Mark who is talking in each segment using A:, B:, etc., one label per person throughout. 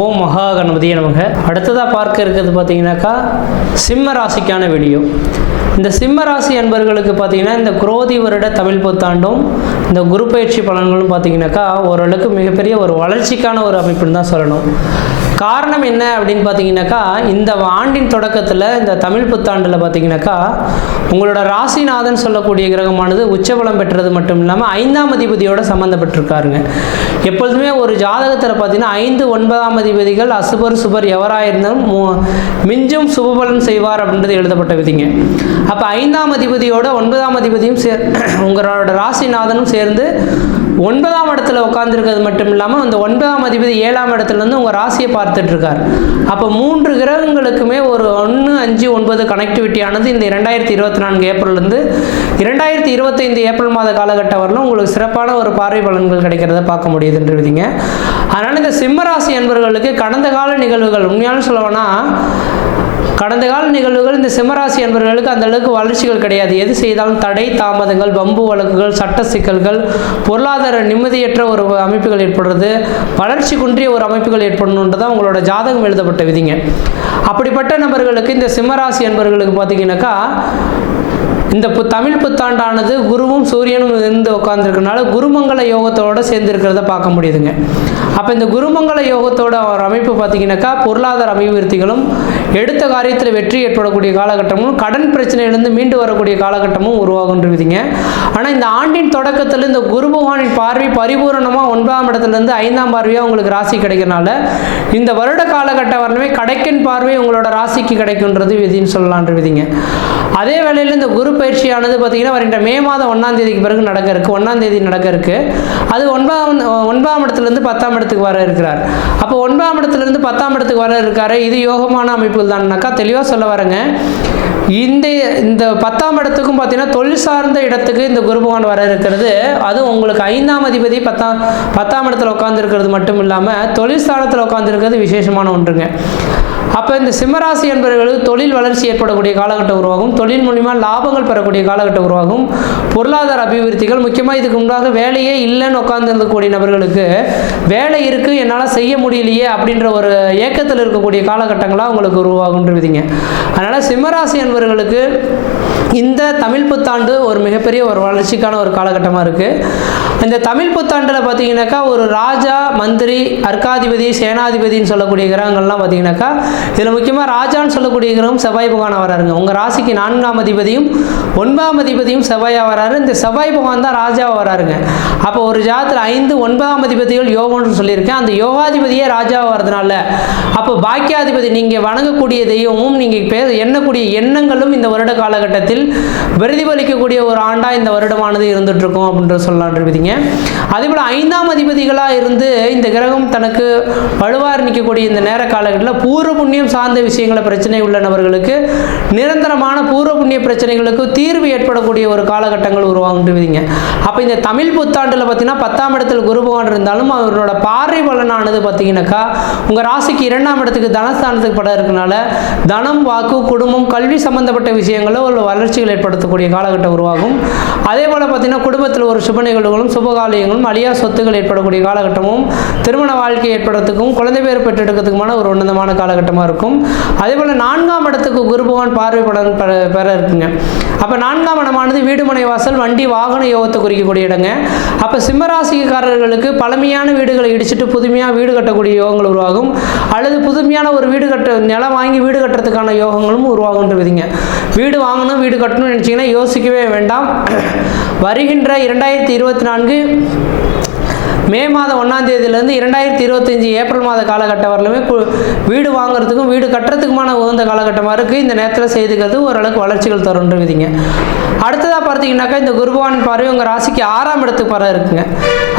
A: ஓம் மகா கணபதியே நமக்கு அடுத்ததாக பார்க்க இருக்கிறது பார்த்தீங்கன்னாக்கா சிம்ம ராசிக்கான வீடியோ இந்த சிம்ம ராசி அன்பர்களுக்கு பார்த்தீங்கன்னா இந்த குரோதி வருட தமிழ் புத்தாண்டும் இந்த குரு பயிற்சி பலன்களும் பார்த்தீங்கன்னாக்கா ஓரளவுக்கு மிகப்பெரிய ஒரு வளர்ச்சிக்கான ஒரு அமைப்புன்னு தான் சொல்லணும். காரணம் என்ன அப்படின்னு பார்த்தீங்கன்னாக்கா இந்த ஆண்டின் தொடக்கத்தில் இந்த தமிழ் புத்தாண்டில் பார்த்தீங்கன்னாக்கா உங்களோட ராசிநாதன் சொல்லக்கூடிய கிரகமானது உச்சபலம் பெற்றது மட்டும் இல்லாமல் ஐந்தாம் அதிபதியோட சம்மந்தப்பட்டிருக்காருங்க எப்பொழுதுமே ஒரு ஜாதகத்தில் பார்த்தீங்கன்னா ஐந்து ஒன்பதாம் அதிபதிகள் அசுபர் சுபர் எவராயிருந்தாலும் மிஞ்சும் சுபபலன் செய்வார் அப்படின்றது எழுதப்பட்ட விதிங்க. அப்போ ஐந்தாம் அதிபதியோட ஒன்பதாம் அதிபதியும் சேர் உங்களோட ராசிநாதனும் சேர்ந்து ஒன்பதாம் இடத்துல உட்காந்துருக்கிறது மட்டும் இல்லாமல் அந்த ஒன்பதாம் அதிபதி ஏழாம் இடத்துலேருந்து உங்கள் ராசியை பார்த்துட்டு இருக்கார் அப்போ மூன்று கிரகங்களுக்குமே ஒரு ஒன்று அஞ்சு ஒன்பது கனெக்டிவிட்டியானது இந்த இரண்டாயிரத்தி இருபத்தி நான்கு ஏப்ரல்லேருந்து இரண்டாயிரத்தி இருபத்தைந்து ஏப்ரல் மாத காலகட்டம் வரலும் உங்களுக்கு சிறப்பான ஒரு பார்வை பலன்கள் கிடைக்கிறத பார்க்க முடியுதுன்ற விதிங்க அதனால் இந்த சிம்மராசி என்பவர்களுக்கு கடந்த கால நிகழ்வுகள் உண்மையான சொல்லவேன்னா கடந்த கால நிகழ்வுகள் இந்த சிம்மராசி என்பவர்களுக்கு அந்த அளவுக்கு வளர்ச்சிகள் கிடையாது. எது செய்தாலும் தடை தாமதங்கள் வம்பு வழக்குகள் சட்ட சிக்கல்கள் பொருளாதார நிம்மதியற்ற ஒரு அமைப்புகள் ஏற்படுறது வளர்ச்சி குன்றிய ஒரு அமைப்புகள் ஏற்படணுன்றதான் உங்களோட ஜாதகம் எழுதப்பட்ட விதிங்க. அப்படிப்பட்ட நபர்களுக்கு இந்த சிம்மராசி என்பவர்களுக்கு பார்த்தீங்கன்னாக்கா இந்த பு தமிழ் புத்தாண்டானது குருவும் சூரியனும் இருந்து உட்காந்துருக்கனால குருமங்கள யோகத்தோட சேர்ந்துருக்கிறத பார்க்க முடியுதுங்க. அப்போ இந்த குருமங்கள யோகத்தோட ஒரு அமைப்பு பார்த்தீங்கன்னாக்கா பொருளாதார அபிவிருத்திகளும் எடுத்த காரியத்தில் வெற்றி ஏற்படக்கூடிய காலகட்டமும் கடன் பிரச்சனையிலிருந்து மீண்டு வரக்கூடிய காலகட்டமும் உருவாகுன்றவிதிங்க ஆனால் இந்த ஆண்டின் தொடக்கத்தில் இந்த குரு பகவானின் பார்வை பரிபூரணமாக ஒன்பதாம் இடத்துலேருந்து ஐந்தாம் பார்வையாக உங்களுக்கு ராசி கிடைக்கிறனால இந்த வருட காலகட்டம் வரணுமே கடைக்கின் பார்வை உங்களோட ராசிக்கு கிடைக்குன்றது விதின்னு சொல்லலான்ற விதிங்க அதே வேளையில் இந்த குரு பயிற்சியானது பார்த்தீங்கன்னா வருகின்ற மே மாதம் ஒன்றாம் தேதிக்கு பிறகு நடக்க இருக்கு. ஒன்றாம் தேதி நடக்க இருக்கு. அது ஒன்பதாம் ஒன்பதாம் இடத்துலேருந்து பத்தாம் இடத்துக்கு வர இருக்கிறார். அப்போ ஒன்பதாம் இடத்துலேருந்து பத்தாம் இடத்துக்கு வர இருக்காரு. இது யோகமான அமைப்புகள் தான்னாக்கா தெளிவாக சொல்ல வரேங்க. இந்த இந்த பத்தாம் இடத்துக்கும் பார்த்தீங்கன்னா தொழில் சார்ந்த இடத்துக்கு இந்த குரு பகவான் வர இருக்கிறது. அதுவும் உங்களுக்கு ஐந்தாம் அதிபதி பத்தாம் பத்தாம் இடத்துல உட்காந்துருக்கிறது மட்டும் இல்லாமல் தொழில் ஸ்தானத்தில் உட்காந்துருக்கிறது விசேஷமான ஒன்றுங்க. அப்போ இந்த சிம்மராசி என்பவர்களுக்கு தொழில் வளர்ச்சி ஏற்படக்கூடிய காலகட்டம் உருவாகும். தொழில் மூலிமா லாபங்கள் பெறக்கூடிய காலகட்டம் உருவாகும். பொருளாதார அபிவிருத்திகள் முக்கியமாக இதுக்கு முன்பாக வேலையே இல்லைன்னு உட்காந்துருக்கக்கூடிய நபர்களுக்கு வேலை இருக்குது என்னால் செய்ய முடியலையே அப்படின்ற ஒரு ஏக்கத்தில் இருக்கக்கூடிய காலகட்டங்களாக உங்களுக்கு உருவாகுன்ற விதிங்க அதனால் சிம்மராசி என்பவர்களுக்கு இந்த தமிழ் புத்தாண்டு ஒரு மிகப்பெரிய ஒரு வளர்ச்சிக்கான ஒரு காலகட்டமாக இருக்குது இந்த தமிழ் புத்தாண்டில் பார்த்தீங்கன்னாக்கா ஒரு ராஜா மந்திரி அர்க்காதிபதி சேனாதிபதின்னு சொல்லக்கூடிய கிரகங்கள்லாம் பார்த்தீங்கன்னாக்கா இதில் முக்கியமாக ராஜான்னு சொல்லக்கூடிய கிரகம் செவ்வாய் பகவான் வராருங்க. உங்கள் ராசிக்கு நான்காம் அதிபதியும் ஒன்பதாம் அதிபதியும் செவ்வாயாக வராரு. இந்த செவ்வாய் பகவான் தான் ராஜாவாக வராருங்க. அப்போ ஒரு ஜாதத்தில் ஐந்து ஒன்பதாம் அதிபதிகள் யோகம்னு சொல்லியிருக்கேன். அந்த யோகாதிபதியே ராஜாவாக வரதுனால அப்போ பாக்கியாதிபதி நீங்கள் வணங்கக்கூடிய தெய்வமும் நீங்கள் பே எண்ணக்கூடிய எண்ணங்களும் இந்த வருட காலகட்டத்தில் பிரதிபலிக்கக்கூடிய ஒரு ஆண்டாக இந்த வருடமானது இருந்துட்டு இருக்கும் அப்படின்ற சொல்லலான் விதிங்க அதே ஐந்தாம் அதிபதிகளாக இருந்து இந்த கிரகம் தனக்கு வலுவாக நிற்கக்கூடிய இந்த நேர காலகட்டத்தில் பூர்வ புண்ணியம் சார்ந்த விஷயங்களை பிரச்சனை உள்ள நபர்களுக்கு நிரந்தரமான பூர்வ புண்ணிய பிரச்சனைகளுக்கு தீர்வு ஏற்படக்கூடிய ஒரு காலகட்டங்கள் உருவாகுன்றவிங்க அப்போ இந்த தமிழ் புத்தாண்டில் பார்த்தீங்கன்னா பத்தாம் இடத்தில் குரு பகவான் இருந்தாலும் அவரோட பார்வை பலனானது பார்த்தீங்கன்னாக்கா உங்கள் ராசிக்கு இரண்டாம் இடத்துக்கு தனஸ்தானத்துக்கு படம் இருக்கனால தனம் வாக்கு குடும்பம் கல்வி சம்பந்தப்பட்ட விஷயங்களில் வளர்ச்சி வளர்ச்சிகள் ஏற்படுத்தக்கூடிய காலகட்டம் உருவாகும். அதே போல் பார்த்தீங்கன்னா குடும்பத்தில் ஒரு சுப நிகழ்வுகளும் சுபகாலியங்களும் அழியா சொத்துக்கள் ஏற்படக்கூடிய காலகட்டமும் திருமண வாழ்க்கை ஏற்படுறதுக்கும் குழந்தை பேர் பெற்றெடுக்கிறதுக்குமான ஒரு உன்னதமான காலகட்டமாக இருக்கும். அதே போல் நான்காம் இடத்துக்கு குரு பகவான் பார்வை பெற இருக்குங்க. அப்போ நான்காம் இடமானது வீடுமனை வாசல் வண்டி வாகன யோகத்தை குறிக்கக்கூடிய இடங்க. அப்போ சிம்மராசிக்காரர்களுக்கு பழமையான வீடுகளை இடிச்சிட்டு புதுமையாக வீடு கட்டக்கூடிய யோகங்கள் உருவாகும். அல்லது புதுமையான ஒரு வீடு கட்ட நிலம் வாங்கி வீடு கட்டுறதுக்கான யோகங்களும் உருவாகுன்றதுங்க வீடு வாங்கணும் வீடு கட்டணும்னு நினச்சிங்கன்னா யோசிக்கவே வேண்டாம். வருகின்ற இரண்டாயிரத்தி இருபத்தி நான்கு மே மாதம் ஒன்றாம் தேதியிலேருந்து இரண்டாயிரத்தி இருபத்தஞ்சி ஏப்ரல் மாத காலகட்டம் வரலுமே வீடு வாங்குறதுக்கும் வீடு கட்டுறதுக்குமான உகந்த காலகட்டமாக இருக்குது இந்த நேரத்தில் செய்துக்கிறது ஓரளவுக்கு வளர்ச்சிகள் தருன்ற விதிங்க. அடுத்ததாக பார்த்தீங்கன்னாக்கா இந்த குருபவானின் பார்வை உங்கள் ராசிக்கு ஆறாம் இடத்துக்கு பர இருக்குங்க.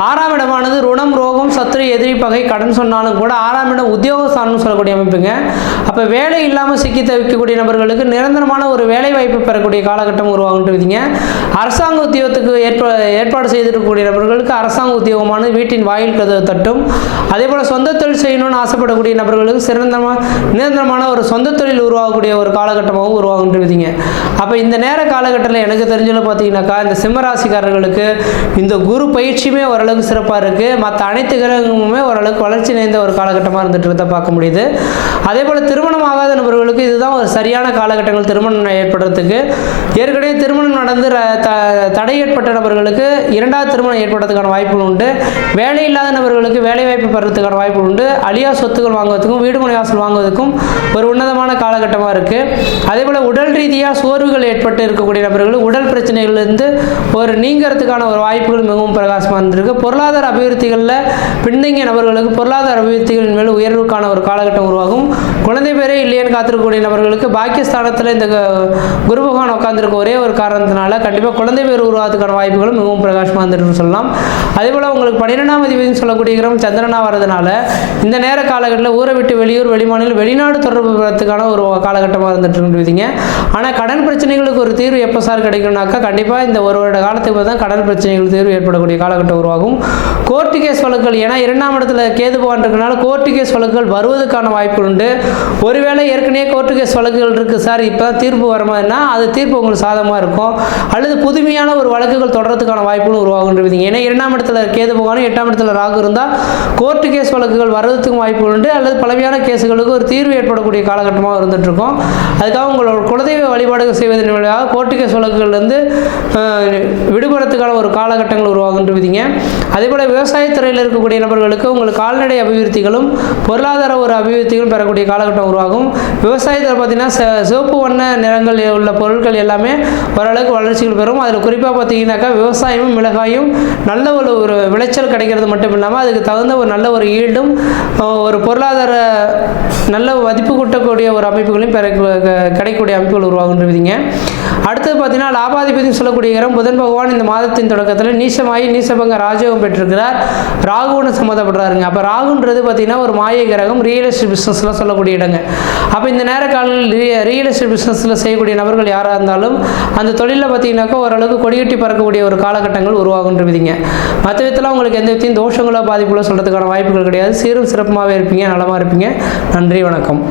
A: ஆறாம் இடமானது ருணம் ரோகம் சத்துரு எதிரி பகை கடன் சொன்னாலும் கூட ஆறாம் இடம் உத்தியோகஸ்தானம் சொல்லக்கூடிய அமைப்புங்க. அப்போ வேலை இல்லாமல் சிக்கி தவிக்கக்கூடிய நபர்களுக்கு நிரந்தரமான ஒரு வேலை வாய்ப்பு பெறக்கூடிய காலகட்டம் உருவாகுன்றவிங்க அரசாங்க உத்தியோகத்துக்கு ஏற்பா ஏற்பாடு செய்திருக்கக்கூடிய நபர்களுக்கு அரசாங்க உத்தியோகமான ஆனது வீட்டின் வாயில் கதவு தட்டும். அதே போல் சொந்த தொழில் செய்யணும்னு ஆசைப்படக்கூடிய நபர்களுக்கு சிறந்தமாக நிரந்தரமான ஒரு சொந்த தொழில் உருவாகக்கூடிய ஒரு காலகட்டமாகவும் உருவாகுன்றீங்க. அப்போ இந்த நேர காலகட்டத்தில் எனக்கு தெரிஞ்சதில் பார்த்தீங்கன்னாக்கா இந்த சிம்மராசிக்காரர்களுக்கு இந்த குரு பயிற்சியுமே ஓரளவுக்கு சிறப்பாக இருக்குது மற்ற அனைத்து கிரகமுமே ஓரளவுக்கு வளர்ச்சி நிறைந்த ஒரு காலகட்டமாக இருந்துட்டு இருந்ததை பார்க்க முடியுது. அதே போல் திருமணம் ஆகாத நபர்களுக்கு இதுதான் ஒரு சரியான காலகட்டங்கள் திருமணம் ஏற்படுறதுக்கு. ஏற்கனவே திருமணம் நடந்து த- தடை ஏற்பட்ட நபர்களுக்கு இரண்டாவது திருமணம் ஏற்படுறதுக்கான வாய்ப்புகள் உண்டு. வேலை இல்லாத நபர்களுக்கு வேலை வாய்ப்பு பெறதுக்கான வாய்ப்பு உண்டு. அழியா சொத்துக்கள் வாங்குவதற்கும் வீடு மனை வாசல் வாங்குவதற்கும் ஒரு உன்னதமான காலகட்டமாக இருக்குது அதே போல் உடல் ரீதியாக சோர்வுகள் ஏற்பட்டு இருக்கக்கூடிய நபர்கள் உடல் பிரச்சனைகள்லேருந்து ஒரு நீங்கிறதுக்கான ஒரு வாய்ப்புகள் மிகவும் பிரகாசமாக இருந்திருக்கு. பொருளாதார அபிவிருத்திகளில் பின்தங்கிய நபர்களுக்கு பொருளாதார அபிவிருத்திகளின் மேல் உயர்வுக்கான ஒரு காலகட்டம் உருவாகும். குழந்தை பேரே இல்லையன்னு காத்திருக்கக்கூடிய நபர்களுக்கு பாக்கியஸ்தானத்தில் இந்த குரு பகவான் உட்காந்துருக்க ஒரே ஒரு காரணத்தினால கண்டிப்பாக குழந்தை பேர் உருவாகிறதுக்கான வாய்ப்புகளும் மிகவும் பிரகாசமாக இருந்துட்டு சொல்லலாம். அதே போல் உங்களுக்கு பன்னிரெண்டாம் அதிபதினு சொல்லக்கூடிய கிரகம் சந்திரனா வரதுனால இந்த நேர காலகட்டத்தில் ஊரை விட்டு வெளியூர் வெளிமாநிலம் வெளிநாடு தொடர்பு பெறத்துக்கான ஒரு காலகட்டமாக இருந்துட்டு இருக்குதுங்க ஆனால் கடன் பிரச்சனைகளுக்கு ஒரு தீர்வு எப்போ சார் கிடைக்கும்னாக்கா கண்டிப்பாக இந்த ஒரு வருட காலத்துக்கு தான் கடன் பிரச்சனைகள் தீர்வு ஏற்படக்கூடிய காலகட்டம் உருவாகும். கோர்ட்டு கேஸ் வழக்குகள் ஏன்னா இரண்டாம் இடத்துல கேது பகவான் இருக்கனால கோர்ட்டு கேஸ் வழக்குகள் வருவதற்கான வாய்ப்புகள் உண்டு. ஒருவேளை ஏற்கனவே கோர்ட்டு கேஸ் வழக்குகள் இருக்குது சார் இப்போ தான் தீர்ப்பு வர மாதிரினா அது தீர்ப்பு உங்களுக்கு சாதகமாக இருக்கும். அல்லது புதுமையான ஒரு வழக்குகள் தொடர்றதுக்கான வாய்ப்புகளும் உருவாகும் ஏன்னா இரண்டாம் இடத்துல கேது போகணும் எட்டாம் இடத்துல ராகு இருந்தால் கோர்ட்டு கேஸ் வழக்குகள் வர்றதுக்கும் வாய்ப்புகள் உண்டு. அல்லது பழமையான கேஸுகளுக்கு ஒரு தீர்வு ஏற்படக்கூடிய காலகட்டமாக இருந்து இருக்கும் அதுக்காக உங்களோட குலதெய்வ வழிபாடுகள் செய்வதன் வழியாக கோட்டிகை கேஸ் விடுபடுறதுக்கான ஒரு காலகட்டங்கள் உருவாகுன்றீங்க அதே போல் விவசாயத்துறையில் இருக்கக்கூடிய நபர்களுக்கு உங்களுக்கு கால்நடை அபிவிருத்திகளும் பொருளாதார ஒரு அபிவிருத்திகளும் பெறக்கூடிய காலகட்டம் உருவாகும். விவசாயத்தில் பார்த்தீங்கன்னா சிவப்பு வண்ண நிறங்கள் உள்ள பொருட்கள் எல்லாமே ஓரளவுக்கு வளர்ச்சிகள் பெறும். அதில் குறிப்பாக பார்த்தீங்கன்னாக்கா விவசாயமும் மிளகாயும் நல்ல ஒரு ஒரு விளைச்சல் கிடைக்கிறது மட்டும் இல்லாமல் அதுக்கு தகுந்த ஒரு நல்ல ஒரு ஈல்டும் ஒரு பொருளாதார நல்ல மதிப்பு கூட்டக்கூடிய ஒரு அமைப்புகளையும் பெற கிடைக்கக்கூடிய அமைப்புகள் உருவாகுன்றீங்க அடுத்தது பார்த்தீங்கன்னா லாபாதிபதினு சொல்லக்கூடிய கிரகம் புதன் பகவான் இந்த மாதத்தின் தொடக்கத்தில் நீசமாயி நீசபங்க ராஜயோகம் பெற்றிருக்கிறார். ராகுன்னு சம்மந்தப்படுறாருங்க. அப்போ ராகுன்றது பார்த்தீங்கன்னா ஒரு மாய கிரகம் ரியல் எஸ்டேட் பிஸ்னஸில் சொல்லக்கூடிய இடங்க. அப்போ இந்த நேர காலங்களில் ரியல் எஸ்டேட் பிஸ்னஸில் செய்யக்கூடிய நபர்கள் யாராக இருந்தாலும் அந்த தொழிலில் பார்த்தீங்கன்னாக்கா ஓரளவுக்கு கொடிகட்டி பறக்கக்கூடிய ஒரு காலகட்டங்கள் உருவாகுன்றவிதிங்க. மற்ற விதத்தில் உங்களுக்கு எந்த விதத்தையும் தோஷங்களோ பாதிப்புகளோ சொல்கிறதுக்கான வாய்ப்புகள் கிடையாது. சீரும் சிறப்புமாகவே இருப்பீங்க நலமாக இருப்பீங்க. நன்றி வணக்கம்.